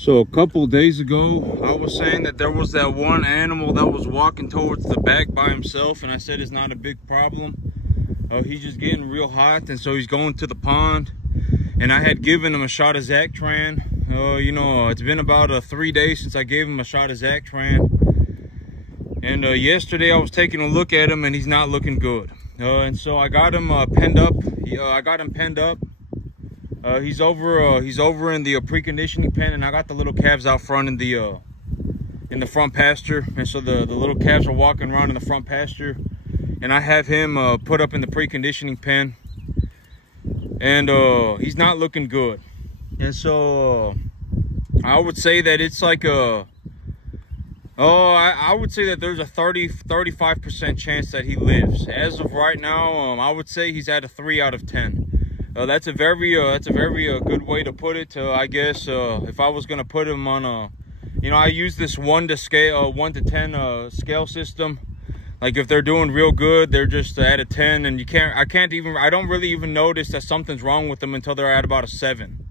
So a couple days ago, I was saying that there was that one animal that was walking towards the back by himself, and I said it's not a big problem. He's just getting real hot, and so he's going to the pond. And I had given him a shot of Zactran. It's been about 3 days since I gave him a shot of Zactran. And yesterday I was taking a look at him, and he's not looking good. And so I got him penned up. He's over in the preconditioning pen, and I got the little calves out front in the front pasture. And so the little calves are walking around in the front pasture, and I have him put up in the preconditioning pen, and he's not looking good. And so I would say that it's like I would say that there's a 35% chance that he lives. As of right now, I would say he's at a 3 out of 10. That's a very good way to put it. I guess if I was gonna put him on I use this 1 to 10 scale system. Like if they're doing real good, they're just at a 10, and I don't really even notice that something's wrong with them until they're at about a 7.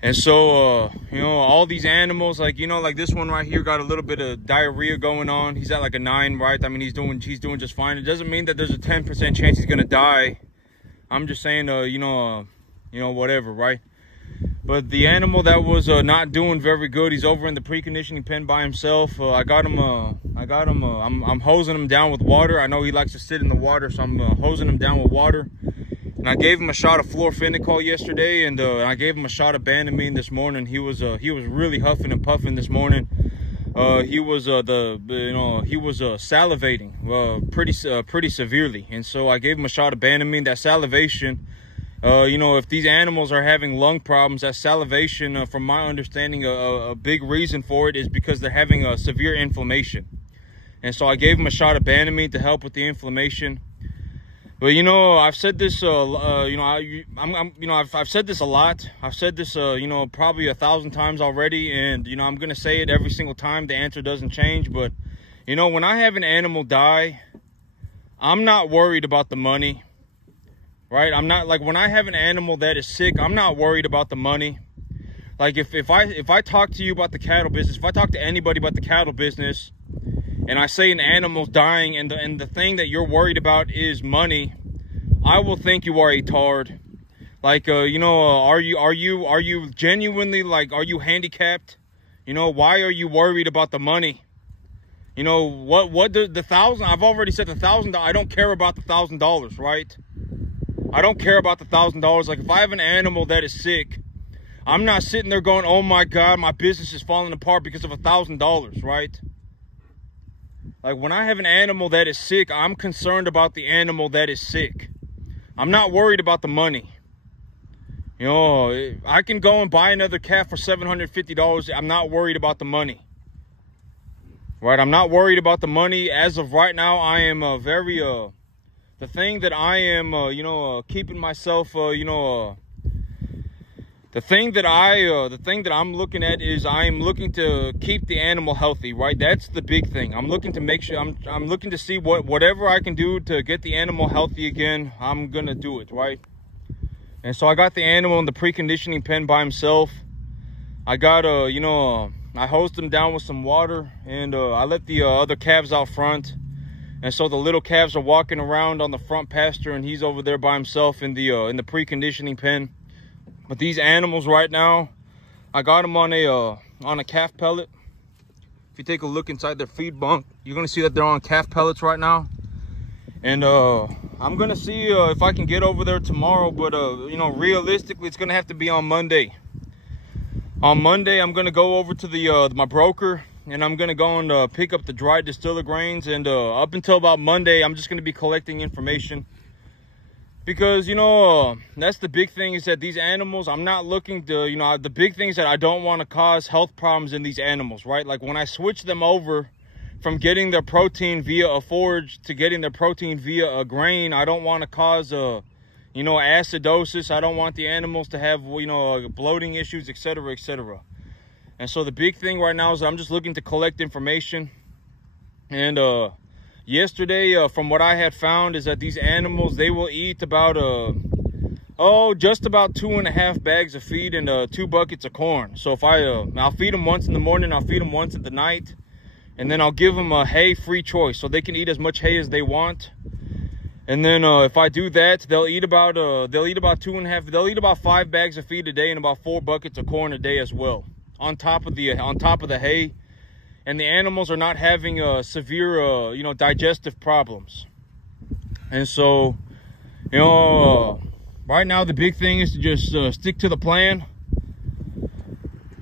And so all these animals, like this one right here got a little bit of diarrhea going on. He's at like a 9, right? I mean, he's doing just fine. It doesn't mean that there's a 10% chance he's gonna die. I'm just saying, whatever, right? But the animal that was not doing very good, he's over in the preconditioning pen by himself. I'm hosing him down with water. I know he likes to sit in the water, so I'm hosing him down with water. And I gave him a shot of fluorophenical yesterday, and I gave him a shot of Banamine this morning. He was really huffing and puffing this morning. He was salivating pretty severely, and so I gave him a shot of Banamine. That salivation, if these animals are having lung problems, that salivation, from my understanding, a big reason for it is because they're having a severe inflammation. And so I gave him a shot of Banamine to help with the inflammation. But I've said this, I've said this a lot. I've said this, probably 1,000 times already, and I'm gonna say it every single time. The answer doesn't change. But when I have an animal die, I'm not worried about the money, right? I'm not, like, when I have an animal that is sick, I'm not worried about the money. Like if I talk to you about the cattle business, if I talk to anybody about the cattle business, and I say an animal's dying, and the thing that you're worried about is money, I will think you are a tard. Like, are you genuinely, like, are you handicapped? Why are you worried about the money? What the $1,000? I've already said the $1,000. I don't care about the $1,000, right? I don't care about the $1,000. Like, if I have an animal that is sick, I'm not sitting there going, oh my God, my business is falling apart because of $1,000, right? Like, when I have an animal that is sick, I'm concerned about the animal that is sick. I'm not worried about the money. I can go and buy another calf for $750. I'm not worried about the money. Right? I'm not worried about the money. As of right now, I am the thing that I am, keeping myself, the thing that I'm looking at is I am looking to keep the animal healthy, right? That's the big thing. I'm looking to make sure, I'm looking to see whatever I can do to get the animal healthy again. I'm gonna do it, right? And so I got the animal in the preconditioning pen by himself. I got I hosed him down with some water, and I let the other calves out front. And so the little calves are walking around on the front pasture, and he's over there by himself in the preconditioning pen. But these animals right now, I got them on a calf pellet. If you take a look inside their feed bunk, you're gonna see that they're on calf pellets right now. And I'm gonna see if I can get over there tomorrow, but realistically, it's gonna have to be on Monday. On Monday, I'm gonna go over to my broker, and I'm gonna go and pick up the dried distiller grains. And up until about Monday, I'm just gonna be collecting information. Because, that's the big thing, is that these animals, I'm not looking to, the big thing is that I don't want to cause health problems in these animals, right? Like, when I switch them over from getting their protein via a forage to getting their protein via a grain, I don't want to cause, acidosis. I don't want the animals to have, bloating issues, etc., etc. And so the big thing right now is I'm just looking to collect information. And, yesterday, from what I had found, is that these animals, they will eat about Oh, just about 2.5 bags of feed and 2 buckets of corn. So if I'll feed them once in the morning, I'll feed them once at the night, and then I'll give them a hay free choice, so they can eat as much hay as they want. And then if I do that, they'll eat about 5 bags of feed a day and about 4 buckets of corn a day as well, on top of the hay. And the animals are not having severe you know, digestive problems. And so, you know, right now the big thing is to just stick to the plan.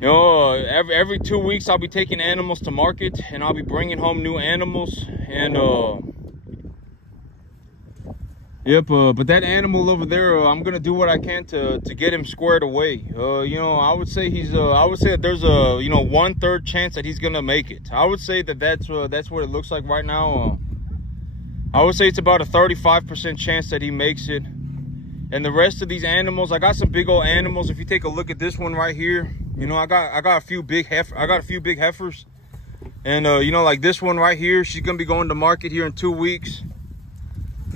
You know, every 2 weeks I'll be taking animals to market, and I'll be bringing home new animals. And yep, but that animal over there, I'm gonna do what I can to get him squared away. You know, I would say that there's a, you know, 1/3 chance that he's gonna make it. I would say that's what it looks like right now. I would say it's about a 35% chance that he makes it. And the rest of these animals, I got some big old animals. If you take a look at this one right here, you know, I got a few big heifers. And you know, like this one right here, she's gonna be going to market here in 2 weeks.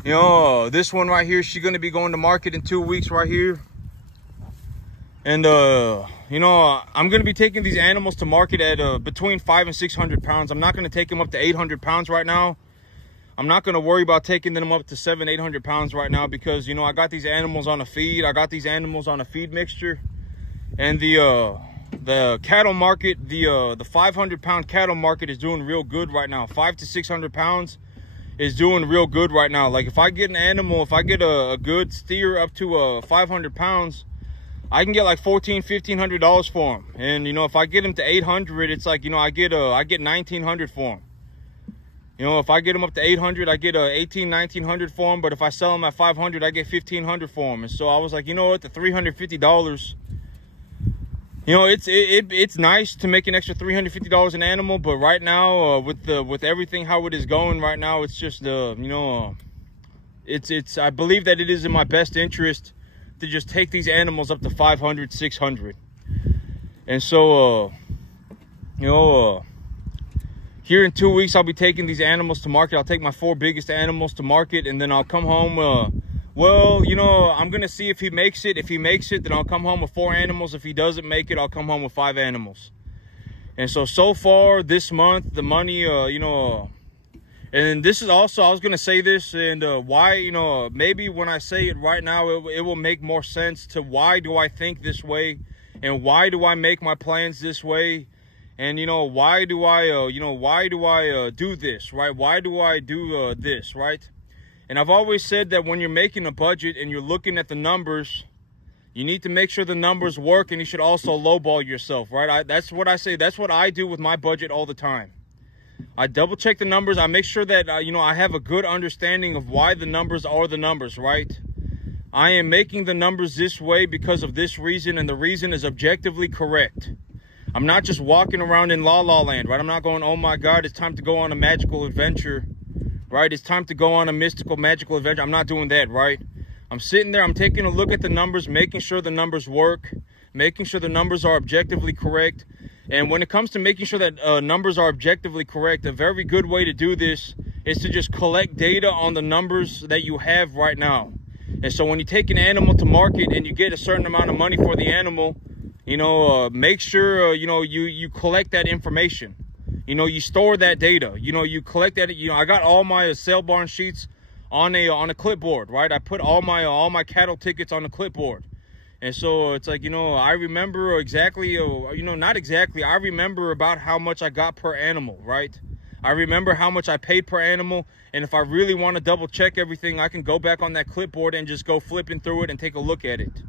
You know, this one right here, she's going to be going to market in 2 weeks right here. And, you know, I'm going to be taking these animals to market at between 500 and 600 pounds. I'm not going to take them up to 800 pounds right now. I'm not going to worry about taking them up to 700-800 pounds right now, because, you know, I got these animals on a feed. I got these animals on a feed mixture. And the cattle market, the 500-pound cattle market is doing real good right now. 500 to 600 pounds. Is doing real good right now. Like if I get an animal, if I get a good steer up to 500 pounds, I can get like $1,400-1,500 for him. And you know, if I get him to 800, it's like, you know, I get 1,900 for him. You know, if I get him up to 800, I get 1,800-1,900 for him. But if I sell him at 500, I get 1,500 for him. And so I was like, you know what, the $350. You know, it's nice to make an extra $350 an animal, but right now with everything how it is going right now, it's just you know, I believe that it is in my best interest to just take these animals up to 500, 600. And so you know, here in 2 weeks I'll be taking these animals to market. I'll take my 4 biggest animals to market, and then I'll come home. Well, you know, I'm going to see if he makes it. If he makes it, then I'll come home with 4 animals. If he doesn't make it, I'll come home with 5 animals. And so far this month, the money, you know, and this is also, I was going to say this, and why, you know, maybe when I say it right now, it will make more sense to why do I think this way, and why do I make my plans this way, and, you know, why do I, do this, right? Why do I do this, right? And I've always said that when you're making a budget and you're looking at the numbers, you need to make sure the numbers work, and you should also lowball yourself, right? That's what I say. That's what I do with my budget all the time. I double check the numbers. I make sure that, you know, I have a good understanding of why the numbers are the numbers, right? I am making the numbers this way because of this reason, and the reason is objectively correct. I'm not just walking around in la la land, right? I'm not going, oh my God, it's time to go on a magical adventure. Right? It's time to go on a mystical, magical adventure. I'm not doing that, right? I'm sitting there, I'm taking a look at the numbers, making sure the numbers work, making sure the numbers are objectively correct. And when it comes to making sure that numbers are objectively correct, a very good way to do this is to just collect data on the numbers that you have right now. And so when you take an animal to market and you get a certain amount of money for the animal, you know, make sure, you know, you collect that information. You know, you store that data. You know, you collect that. You know, I got all my sale barn sheets on a clipboard, right? I put all my cattle tickets on the clipboard, and so it's like, you know, I remember exactly. You know, not exactly. I remember about how much I got per animal, right? I remember how much I paid per animal, and if I really want to double check everything, I can go back on that clipboard and just go flipping through it and take a look at it.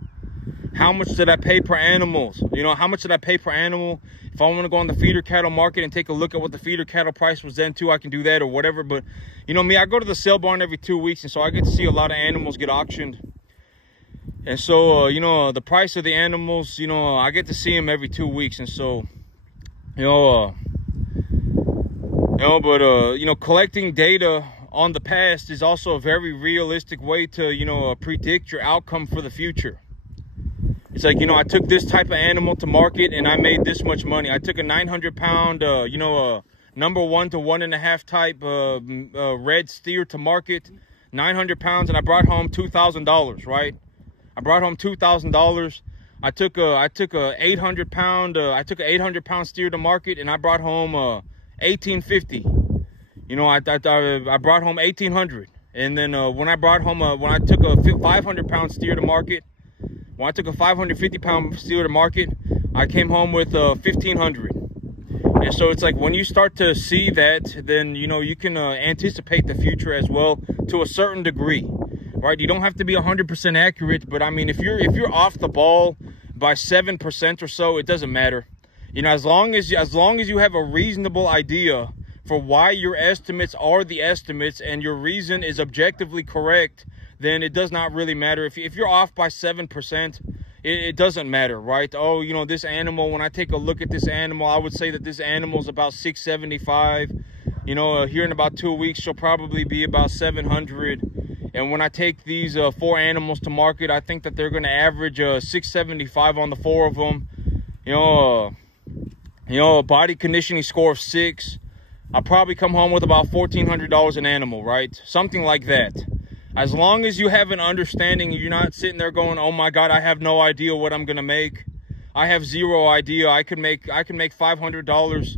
How much did I pay per animals? You know, how much did I pay per animal? If I want to go on the feeder cattle market and take a look at what the feeder cattle price was then too, I can do that or whatever. But, you know, me, I go to the sale barn every 2 weeks, and so I get to see a lot of animals get auctioned. And so, you know, the price of the animals, you know, I get to see them every 2 weeks. And so, you know, you know, collecting data on the past is also a very realistic way to, you know, predict your outcome for the future. It's like, you know, I took this type of animal to market and I made this much money. I took a 900-pound, you know, number 1 to 1.5 type red steer to market, 900 pounds, and I brought home $2,000, right? I brought home $2,000. I took a 800 pound steer to market, and I brought home 1850. You know, I brought home 1800. And then when I took a 500 pound steer to market, when I took a 550 pound steer to market, I came home with 1500. And so it's like, when you start to see that, then, you know, you can anticipate the future as well to a certain degree, right? You don't have to be 100% accurate, but I mean, if you're off the ball by 7% or so, it doesn't matter. You know, as long as you have a reasonable idea for why your estimates are the estimates and your reason is objectively correct, then it does not really matter. If you're off by 7%, it doesn't matter, right? Oh, you know, this animal, when I take a look at this animal, I would say that this animal is about 675. You know, here in about 2 weeks, she'll probably be about 700. And when I take these 4 animals to market, I think that they're going to average 675 on the 4 of them. You know, a body conditioning score of 6. I'll probably come home with about $1,400 an animal, right? Something like that. As long as you have an understanding, you're not sitting there going, oh my God, I have no idea what I'm gonna make. I have zero idea. I can make $500.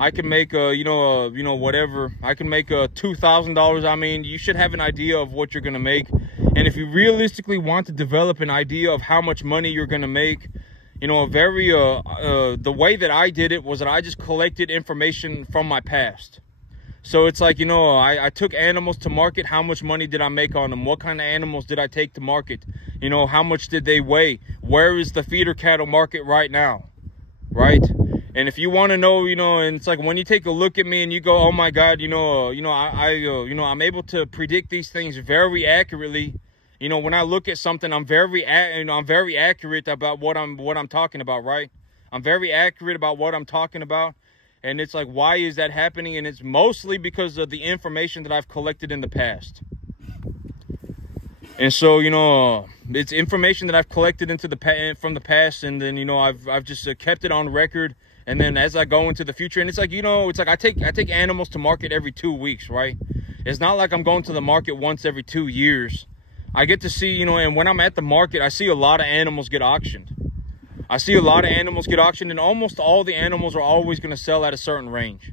I can make whatever. I can make $2,000. I mean, you should have an idea of what you're gonna make. And if you realistically want to develop an idea of how much money you're gonna make, you know, the way that I did it was that I just collected information from my past. So it's like, you know, I took animals to market. How much money did I make on them? What kind of animals did I take to market? You know, how much did they weigh? Where is the feeder cattle market right now? Right? And if you want to know, you know, and it's like, when you take a look at me and you go, oh my God, I'm able to predict these things very accurately. You know, when I look at something, I'm very accurate about what I'm talking about, right? I'm very accurate about what I'm talking about. And it's like, why is that happening? And it's mostly because of the information that I've collected in the past. And so, you know, it's information that I've collected from the past, and then, you know, I've just kept it on record. And then as I go into the future, and it's like, you know, it's like I take animals to market every 2 weeks, right? It's not like I'm going to the market once every 2 years. I get to see, you know, and when I'm at the market, I see a lot of animals get auctioned. And almost all the animals are always going to sell at a certain range.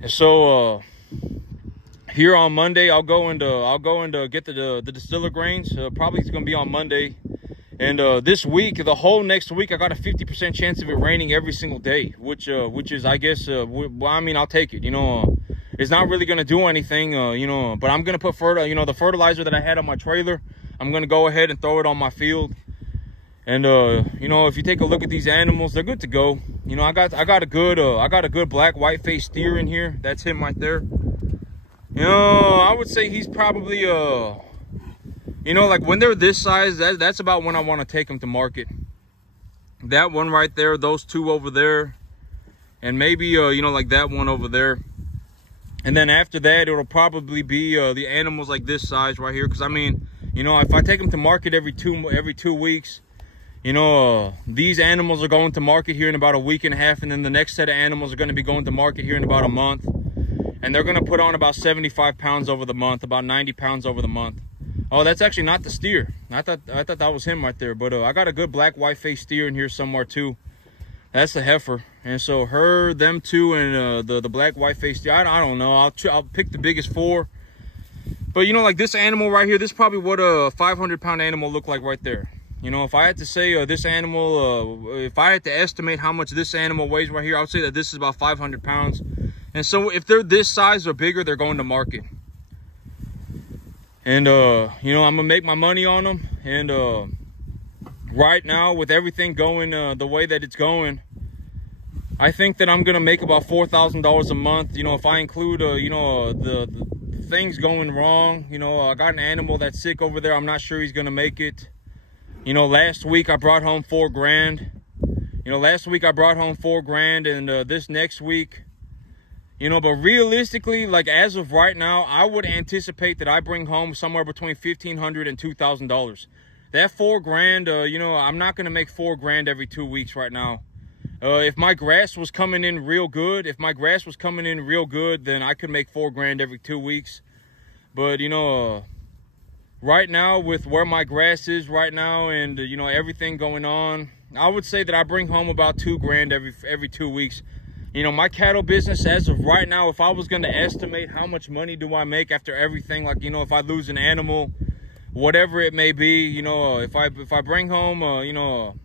And so here on Monday, I'll go and get the distiller grains. Probably it's going to be on Monday. And this week, the whole next week, I got a 50% chance of it raining every single day, which is, I guess, well, I mean, I'll take it. You know, it's not really going to do anything, you know, but I'm going to put the fertilizer that I had on my trailer, I'm going to go ahead and throw it on my field. And you know, if you take a look at these animals, they're good to go. You know, I got a good black white faced steer in here. That's him right there. You know, I would say he's probably you know, like when they're this size, that's about when I want to take them to market. That one right there, those 2 over there, and maybe you know, like that one over there. And then after that, it'll probably be the animals like this size right here. Because I mean, you know, if I take them to market every 2 weeks, you know, these animals are going to market here in about a week and a half, and then the next set of animals are going to be going to market here in about a month. And they're going to put on about 75 pounds over the month, about 90 pounds over the month. Oh, that's actually not the steer. I thought that was him right there. But I got a good black white faced steer in here somewhere too. That's the heifer. And so them 2 and the black white faced steer, I don't know. I'll pick the biggest 4. But you know, like this animal right here, this is probably what a 500-pound animal looked like right there. You know, if I had to say this animal, if I had to estimate how much this animal weighs right here, I would say that this is about 500 pounds. And so if they're this size or bigger, they're going to market. And, you know, I'm going to make my money on them. And right now, with everything going the way that it's going, I think that I'm going to make about $4,000 a month. You know, if I include, you know, the things going wrong. You know, I got an animal that's sick over there. I'm not sure he's going to make it. You know, last week I brought home $4 grand. You know, last week I brought home $4 grand, and this next week, you know, but realistically, like as of right now, I would anticipate that I bring home somewhere between $1,500 and $2,000. That $4 grand, you know, I'm not going to make $4 grand every 2 weeks right now. If my grass was coming in real good, then I could make $4 grand every 2 weeks. But, you know, right now, with where my grass is right now and you know, everything going on, I would say that I bring home about $2,000 every 2 weeks. You know, my cattle business, as of right now, if I was going to estimate how much money do I make after everything, like, you know, if I lose an animal, whatever it may be, you know, if I bring home you know,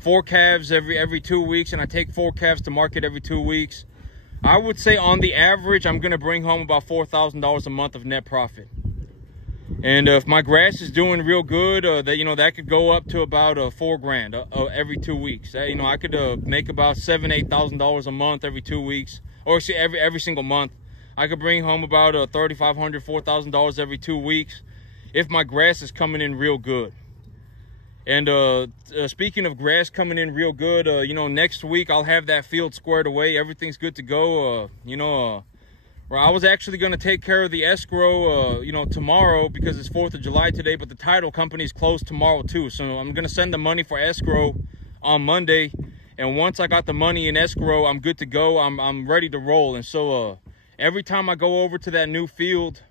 4 calves every 2 weeks, and I take 4 calves to market every 2 weeks, I would say on the average I'm going to bring home about $4,000 a month of net profit. And if my grass is doing real good, that, you know, that could go up to about $4,000 every 2 weeks. You know, I could make about $7,000-8,000 a month every 2 weeks, or every single month. I could bring home about $3,500-4,000 every 2 weeks if my grass is coming in real good. And speaking of grass coming in real good, you know, next week I'll have that field squared away. Everything's good to go. You know, I was actually going to take care of the escrow, you know, tomorrow, because it's 4th of July today, but the title company is closed tomorrow too. So I'm going to send the money for escrow on Monday. And once I got the money in escrow, I'm good to go. I'm ready to roll. And so every time I go over to that new field,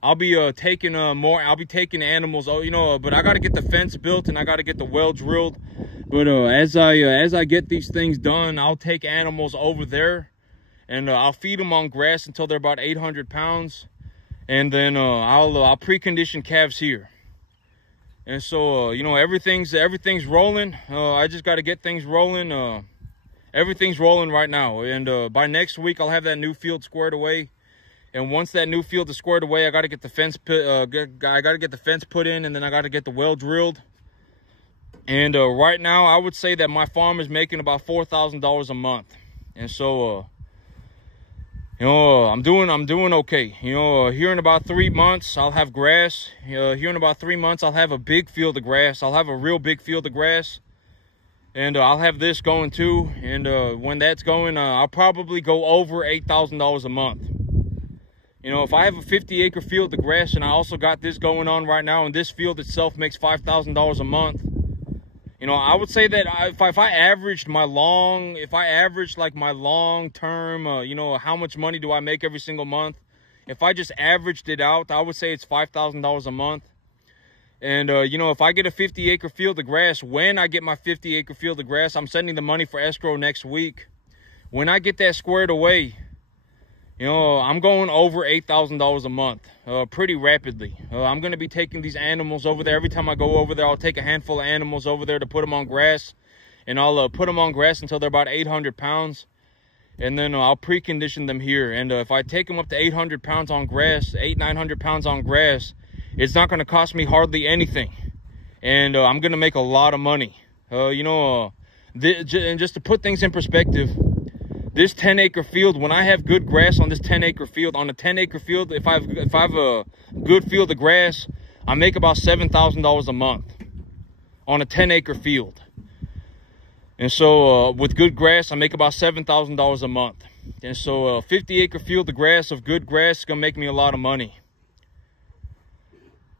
I'll be taking I'll be taking animals, you know, but I got to get the fence built and I got to get the well drilled. But as I get these things done, I'll take animals over there. And I'll feed them on grass until they're about 800 pounds. And then I'll precondition calves here. And so, you know, everything's rolling. I just got to get things rolling. Everything's rolling right now. And by next week, I'll have that new field squared away. And once that new field is squared away, I got to get the fence put in, and then I got to get the well drilled. And right now, I would say that my farm is making about $4,000 a month. And so, you know, I'm doing okay. You know, here in about 3 months, I'll have grass. Here in about 3 months, I'll have a big field of grass. I'll have a real big field of grass. And I'll have this going too. And when that's going, I'll probably go over $8,000 a month. You know, if I have a 50-acre field of grass and I also got this going on right now, and this field itself makes $5,000 a month, you know, I would say that if I averaged my long term, you know, how much money do I make every single month? If I just averaged it out, I would say it's $5,000 a month. And, you know, if I get a 50-acre field of grass, when I get my 50-acre field of grass, I'm sending the money for escrow next week. When I get that squared away, you know, I'm going over $8,000 a month pretty rapidly. I'm going to be taking these animals over there. Every time I go over there, I'll take a handful of animals over there to put them on grass. And I'll put them on grass until they're about 800 pounds. And then I'll precondition them here. And if I take them up to 800 pounds on grass, 900 pounds on grass, it's not going to cost me hardly anything. And I'm going to make a lot of money. You know, and just to put things in perspective, this 10-acre field, when I have good grass on this 10-acre field, on a 10-acre field, if I have a good field of grass, I make about $7,000 a month on a 10-acre field. And so with good grass, I make about $7,000 a month. And so a 50-acre field of grass, of good grass, is going to make me a lot of money.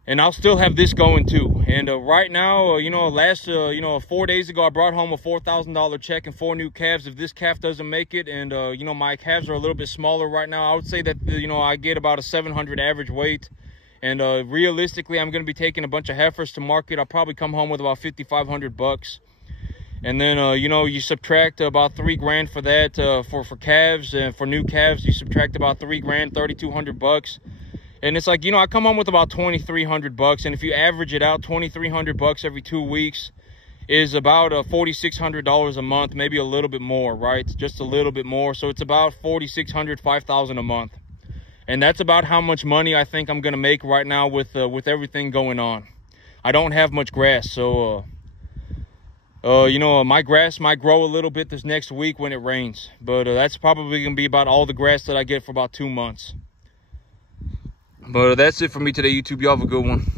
And I'll still have this going too. And right now, you know, 4 days ago, I brought home a $4,000 check and 4 new calves. If this calf doesn't make it, and you know, my calves are a little bit smaller right now, I would say that, you know, I get about a 700 average weight. And realistically, I'm going to be taking a bunch of heifers to market. I'll probably come home with about 5,500 bucks. And then, you know, you subtract about $3,000 for that, for calves, and for new calves, you subtract about $3,000, 3,200 bucks. And it's like, you know, I come home with about 2,300 bucks. And if you average it out, 2,300 bucks every 2 weeks is about $4,600 a month, maybe a little bit more, right? Just a little bit more. So it's about 4,600, 5,000 a month. And that's about how much money I think I'm going to make right now with everything going on. I don't have much grass. So, you know, my grass might grow a little bit this next week when it rains. But that's probably going to be about all the grass that I get for about 2 months. But that's it for me today, YouTube. Y'all have a good one.